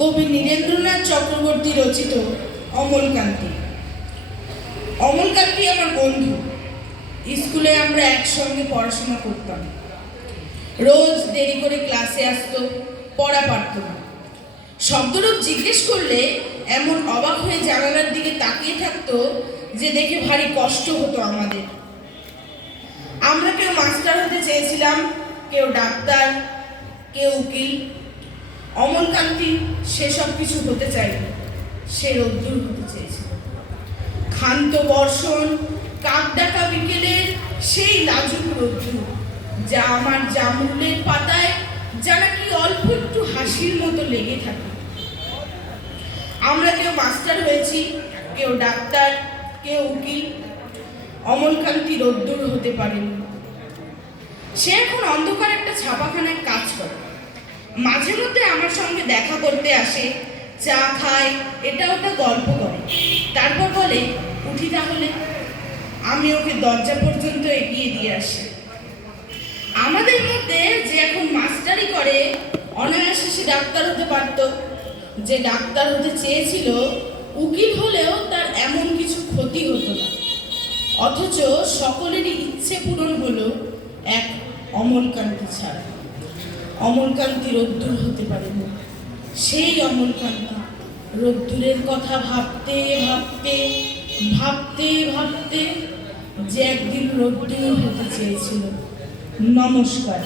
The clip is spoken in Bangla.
কবি নীরেন্দ্রনাথ চক্রবর্তী রচিত অমলকান্তি অমলকান্তি আমার বন্ধু। স্কুলে আমরা একসঙ্গে পড়াশোনা করতাম। রোজ দেরি করে ক্লাসে আসতো, পড়া পারত না। শব্দরূপ জিজ্ঞেস করলে এমন অবাক হয়ে জানালার দিকে তাকিয়ে থাকতো যে দেখে ভারী কষ্ট হতো আমাদের। আমরা কেউ মাস্টার হতে চেয়েছিলাম, কেউ ডাক্তার, কেউ উকিল অমলকান্তি সেসব কিছু হতে চাইনি সে রোদ্দুর হতে চেয়েছিল। ক্ষান্ত বর্ষণ কাক ডাকা বিকেলের সেই লাজুক রোদ্দুর যা আমার জামুলের পাতায় যা নাকি অল্প একটু হাসির মতো লেগে থাকে। আমরা কেউ মাস্টার হয়েছি, কেউ ডাক্তার, কেউ উকিল অমলকান্তি রোদ্দুর হতে পারেনি। সে এখন অন্ধকার একটা ছাপাখানায় কাজ করে। মাঝে মধ্যে আমার সঙ্গে দেখা করতে আসে, চা খায়, এটা ওটা গল্প করে। তারপর বলে, উঠি তাহলে। আমি ওকে দরজা পর্যন্ত এগিয়ে দিয়ে আসি। আমাদের মধ্যে যে এখন মাস্টারি করে, অনায়াসে সে ডাক্তার হতে পারত। যে ডাক্তার হতে চেয়েছিল, উকিল হলেও তার এমন কিছু ক্ষতি হতো না। অথচ সকলেরই ইচ্ছে পূরণ হলো এক অমলকান্তি ছাড়া। অমলকান্তি রোদ্দুর হতে পারেনি সেই অমলকান্তি রোদ্দুরের কথা ভাবতে ভাবতে ভাবতে ভাবতে যে একদিন রোদ্দুর হতে চেয়েছিল। নমস্কার।